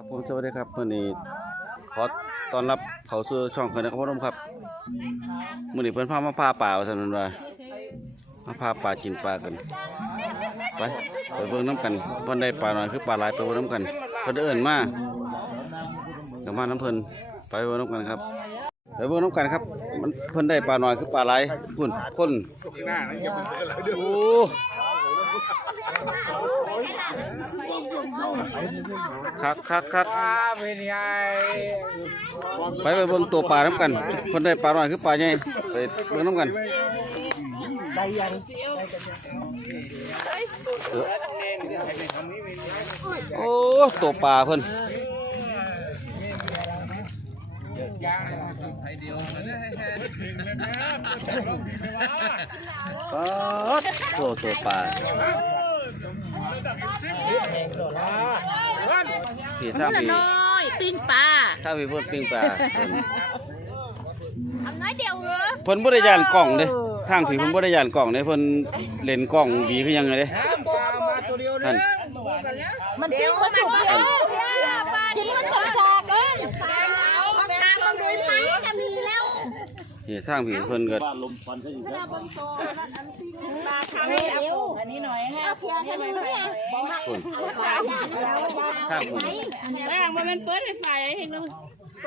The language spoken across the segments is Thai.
ครับผมสวัสดีครับวันนี้ขอต้อนรับเขาสู่ช่องเพื่อนนะครับผมครับมื้อนี้เพิ่นพามาพาป่าว่าซั่นว่ามาพาป่ากินปลากันไปเบิ่งน้ำกันเพิ่นได้ปลาหน่อยคือปลาหลายไปเบิ่งน้ำกันเพิ่นเอิ้นมากับมาน้ำเพิ่นไปเบิ่งน้ำกันครับไปเบิ่งน้ำกันครับมันเพิ่นได้ปลาหน่อยคือปลาหลายพุ่นคนโอ้คักไปเบิ่งตัวปลาน้ำกันเพิ่นได้ปลาหน่อยคือปลาใหญ่ไปเบิ่งน้ำกันโอ้ตัวปลาเพิ่นตัวปลาพี่ถ้าพี่ปิ้งปลาถ้าพี่เพิ่นปิ้งปลาทำน้อยเดียวเหรอเพิ่นบ่ได้ย่านกล้องเด้ทางพี่เพิ่นบ่ได้ย่านกล้องเด้เพิ่นเล่นกล้องดีคือยังไงเด้ท่านมันเดียวมันสุกกินมันสดจากเอ้ยต้องตามต้องดูไหมจะมีแล้วนี่ทางพี่เพิ่นก็ปลาทางเดียวอันนี้หน่อยฮะเพื่อนให้มันทางพี่แรงมันเปิดไฟไฟเห็นมั้ย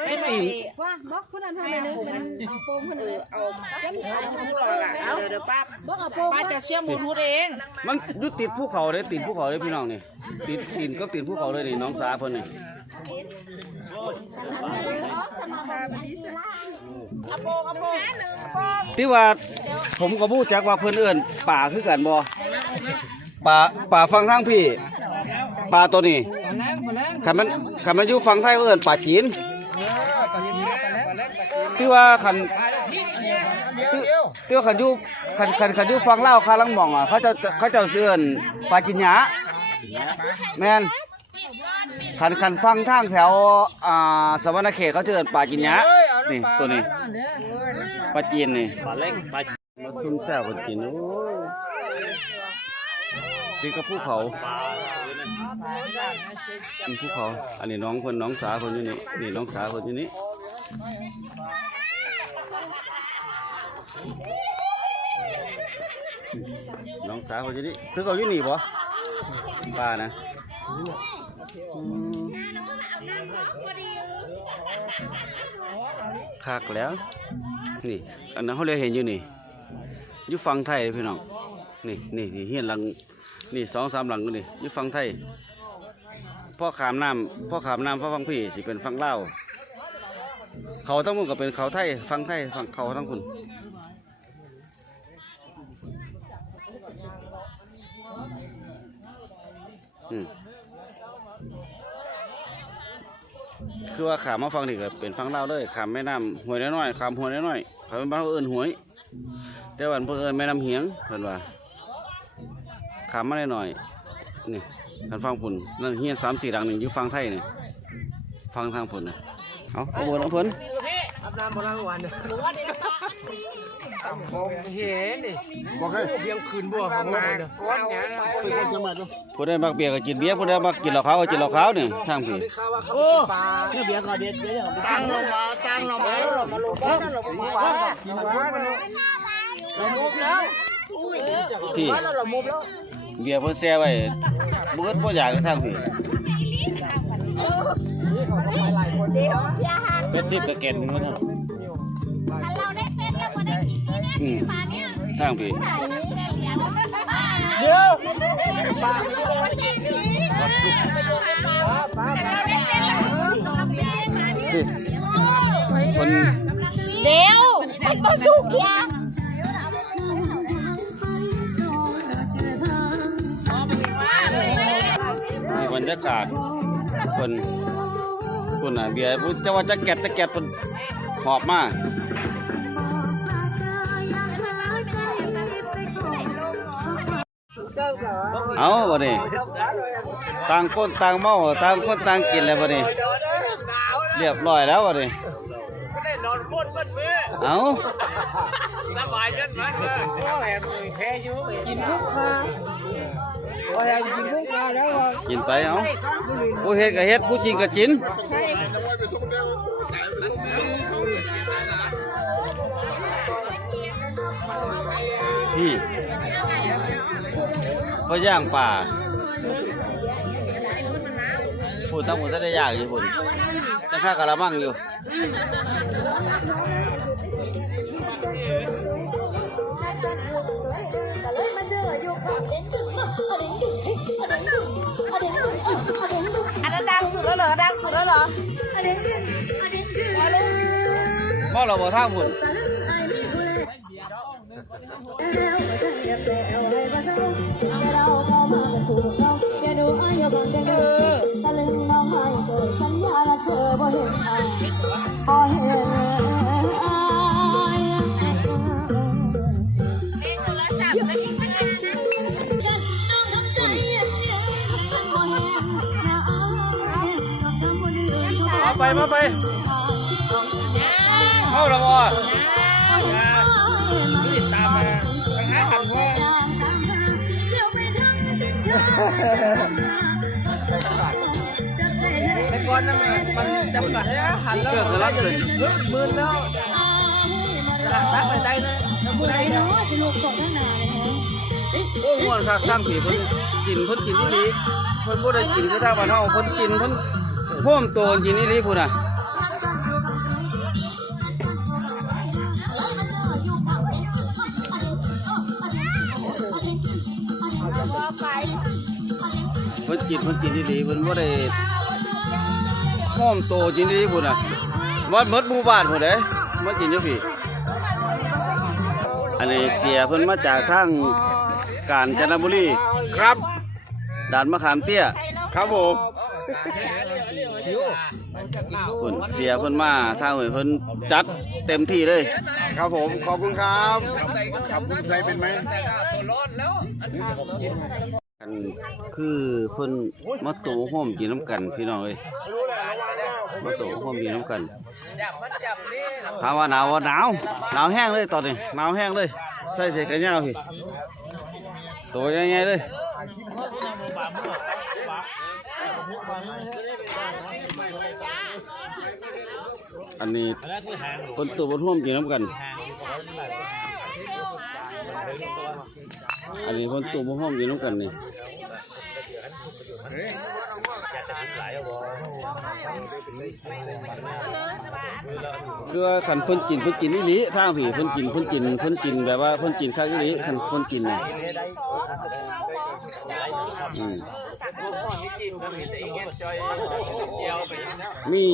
ไม่ตีว่าบล็อกคนนั้นทำไมนึกมันเอาโฟมคนอื่นเอาจะมีอะไรทั้งหมดล่ะเดี๋ยวป้าบล็อกเอาโฟมป้าจะเชื่อมมูทูเองมันอยู่ติดภูเขาเด้ติดภูเขาเด้พี่น้องนี่ติดก็ติดภูเขาเลยนี่น้องสาเพิ่นนี่ที่ว่าผมก็บ่รู้จักว่าเพิ่นเอิ้นป่าคือกันบ่ป่าฟังทางพี่ป่าตัวนี้คันมันอยู่ฝั่งไทยก็เอิ้นป่าจีนที่ว่าคันที่ว่าคันอยู่ฝั่งลาวคาลังหม่องอ่ะเขาเจ้าเอิ้นป่าจีนหยาแม่นคันฟังทางแถวสวรรณเขตเขาเอิ้นป่าจีนหยานี่ตัวนี้ป่าจีนนี่ป่าเล้งป่ามาซุ่มแซ่บกันกินโอ้ยติดกับภูเขาภูเขาอันนี้น้องสาคนอยู่นี่นี่น้องสาคนอยู่นี่น้องสาคนอยู่นี่คือเขาอยู่นี่บ่ป้านะคักแล้วนี่อันนั้นเขาเรียกเห็นอยู่นี่อยู่ฝั่งไทยพี่น้องนี่เฮียนหลังนี่2-3หลังนี่อยู่ฝั่งไทยพ่อขามน้ำฝั่งพี่สิเป็นฝั่งลาวเขาทั้งหมดก็เป็นเขาไทยฝั่งไทยฝั่งเขาทั้งคุณคือว่าขามมาฝั่งนี่ก็เป็นฝั่งลาวเลยขามแม่น้ำห้วยน้อยขามห้วยน้อยเขาเป็นบ้านเอิญห้วยแต่วันเพิ่นเอิญแม่น้ำเหียงเพิ่นว่าขามมาได้หน่อยนี่กันฟังผุนนั่นเฮียน3-4 ดังหนึ่งอยู่ฟังไทยนี่ฟังทางผุนนะเอาบนน้องผุนอาบน้ำมาแล้ววันเนี่ยผมเห็นนี่บอกให้เบียงคืนบัวของมาก้อนเนี่ยผู้ได้มักเบียร์ก็กินเบียร์ผู้ได้มักกินเหล้าขาวก็กินเหล้าขาวนี่ทางพี่โอ้เบียร์ก็เด็ดตั้งลงมาลงแล้วพี่เบียร์เพิ่นแช่ไว้เบิดบ่อยากทางพี่เป็น10กระแกนนึงว่าซั่นเราได้เส้นแล้วบ่ได้กินปลาเนี่ยทางพี่เดี๋ยวคนเดี๋ยวมันบ่สุกยานี่บรรยากาศคนน่ะเบียร์จะว่าจะแกะเพิ่นหอบมาเอาบ่นี่ต่างคนต่างเมาต่างคนต่างกินแล้วบ่นี่เรียบร้อยแล้วบ่นี่นอนคนมันมือเอาสบายจนมันเลยก็แหลมแค่อยู่กินทุกครั้ง กินไปเอาผู้เฮ็ดก็เฮ็ดผู้จริงก็กินพี่เขาย่างป่าพูดทั้งหมดได้ย่างอยู่พุ่นแต่ข้ากะละมังอยู่อันนั้นดังสุดแล้วเหรอดังสุดแล้วเหรอ บ่เราบ่ทางพุ่นมาไปเข้าแล้วบ่ติดตามมาทั้งห้าขันพ่อแต่ก่อนนั้นมันจำกัดนะหันแล้วมือแล้วตักไปได้เลยผู้ใดเนาะสิลูกส่งข้างหน้าโอ้ยม่วนคักทั้งผีเพิ่นกินที่นี้เพิ่นบ่ได้กินคือทางบ้านเฮาเพิ่นกินเพิ่นโฮมโตกินนี่นี่พุ่นน่ะเพิ่นกินดีๆเพิ่นบ่ได้ห้อมโตกินดีๆพุ่นน่ะวัดหมดหมู่บ้านพุ่นเด้มากินอยู่พี่อันนี้เสียเพิ่นมาจากทางกาญจนบุรีครับด่านมะขามเตี้ยครับผมเพิ่นเสียเพิ่นมาทางเพิ่นจัดเต็มที่เลยครับผมขอบคุณครับขับคุณใส่เป็นไหมอันคือเพิ่นมาโตห้อมกินน้ำกันพี่น้องเอ้ยมาโตห้อมกินน้ำกันถามว่าหนาวว่าหนาวแห้งเลยตอนนี้หนาวแห้งเลยใส่เสื้อกันยาวพี่โตยังไงเลยอันนี้คนตัวบนห้อมกินน้ำกันอันนี้คนตัวบนห้อมกินน้ำกันนี่คือว่าขันเพิ่นกินอีหลีทางผีเพิ่นกินแบบว่าเพิ่นกินข้าวอีหลีขันเพิ่นกินนี่มี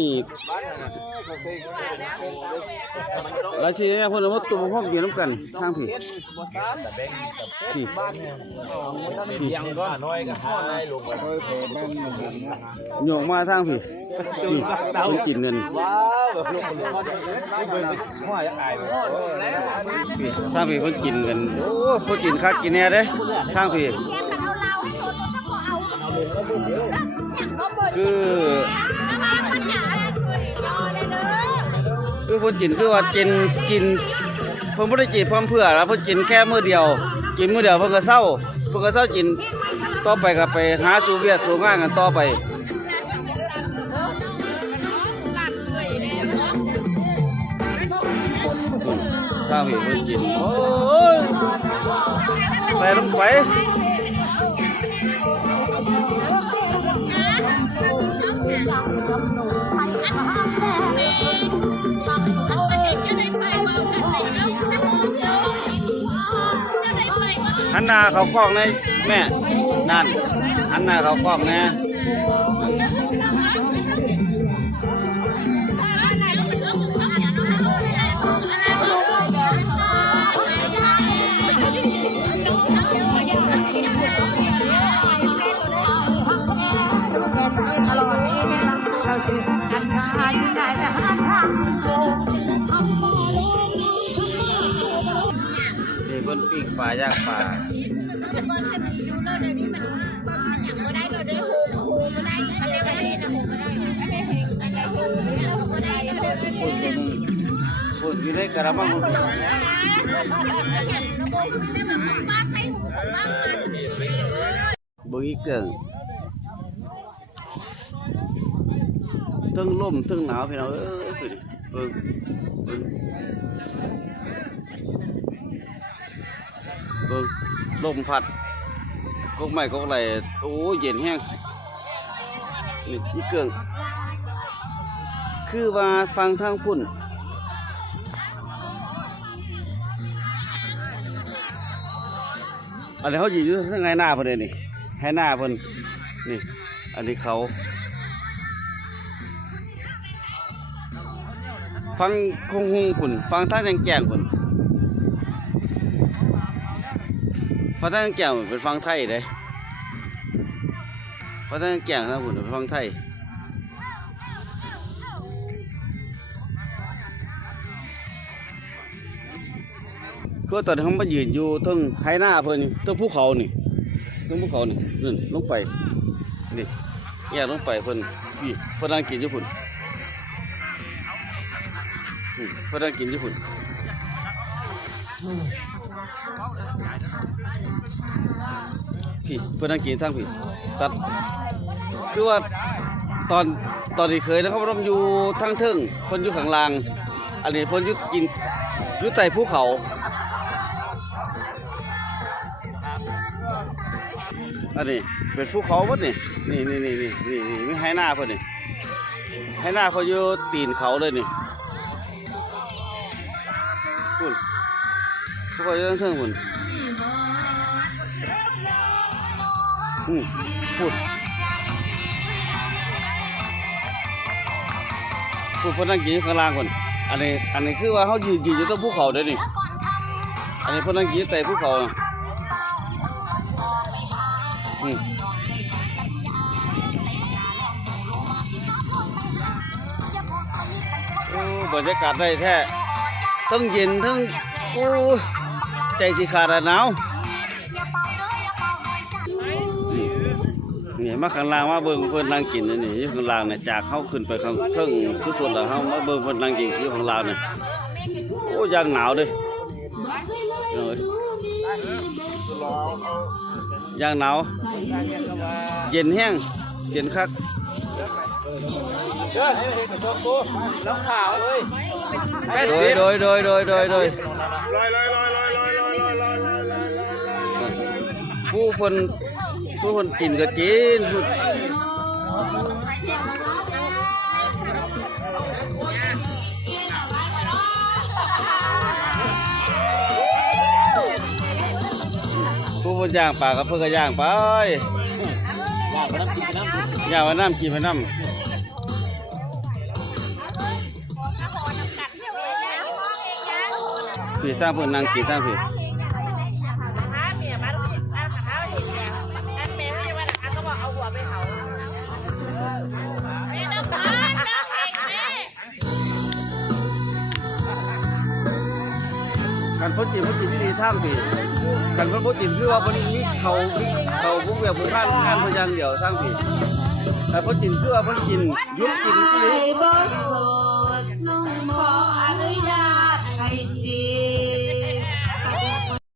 หลายชิ้นเนี่ยเพิ่นเอามาตุ่มห้องกินน้ำกันทางผีโยกมาทางผีเพิ่นกินเงินทางผีเพิ่นกินเงินโอ้เพิ่นกินคักกินแน่เด้ทางผีคือเพิ่นกินคือว่ากินเพิ่นบ่ได้กินพร้อมเพื่อแล้วเพิ่นกินแค่มื้อเดียวกินมื้อเดียวเพิ่นก็เศร้ากินต่อไปก็ไปหาสู่เวียดสู่งานกันต่อไปข้าวเพิ่นกินโอ้ยใส่ลงไปหันหน้าเขากล้องเลยแม่นั่นหันหน้าเขากล้องนะนี่เพิ่นปิ้งปลาย่างปลาพูดอยู่ในกระมัง เบิ่งอีเกิ่งเทั้งลมเทั้งหนาวพี่น้องเอ้ยเบิ่งเบิ่งลมพัดกกไม้กกไหลโอ้เย็นแห้งนี่อีเกิ่งคือว่าฟังทางพุ่นอันนี้เขาอยู่ทางไงหน้าเพิ่นเลยนี่ให้หน้าเพิ่นนี่อันนี้เขาฟังคงพุ่นฟังท่าแก่งพุ่นฟังท่าแก่งเป็นฟังไทยเด้ฟังท่าแก่งนะพุ่นเป็นฟังไทยก็ตอนนี้เขามายืนอยู่ทั้งไฮหน้าเพิ่นทั้งภูเขานี่ทั้งภูเขานี่นั่นลงไปนี่แยกลงไปเพิ่นพี่เพิ่นนั่งกินอยู่พุ่นเพิ่นนั่งกินอยู่พุ่นพี่เพิ่นนั่งกินทั้งพี่ตัดคือว่าตอนที่เคยนะเขาต้องอยู่ทั้งเทิงเพิ่นอยู่ข้างล่างอันนี้เพิ่นอยู่กินอยู่ใต้ภูเขาอันนี้เป็นภูเขาวัดนี่ไม่ให้หน้าเพิ่นนี่ให้หน้าเขาอยู่ตีนเขาเลยนี่พุ่นภูเขาอยู่ทั้งเทิงพุ่นพูดเพิ่นนั่งกินอยู่ข้างล่างพุ่นอันนี้คือว่าเขายืนอยู่ตรงภูเขาเด้อนี่อันนี้เพิ่นนั่งกินใต้ภูเขาโอ้บรรยากาศได้แท้ทั้งเย็นทั้งโอ้ใจสิขาดหนาวนี่มาข้างล่างมาเบิ่งเพิ่นนั่งกินนี่อยู่ข้างล่างเนี่ยจากเขาขึ้นไปข้างเทิงสุดๆแล้วเฮามาเบิ่งเพิ่นนั่งกินอยู่ข้างล่างเนี่ยโอ้ยังหนาวเด้ยังหนาวเย็นแห้งเย็นคักน้ำขาวเลย โดยผู้คนกินก็กินผู้คนย่างปลาก็เพื่อก็ย่างไปย่างไปน้ำกินไปน้ำพี่สร้างเพื่อนนั่งกินสร้างพี่กันพ้นจิตที่ดีท่ามพี่กันพ้นจิตคือว่าวันนี้เขาพวกเวียบุญท่านงานพยัญเดี่ยวสร้างพี่แต่พ้นจิตคือว่าพ้นจิตยุบจิตที่ดี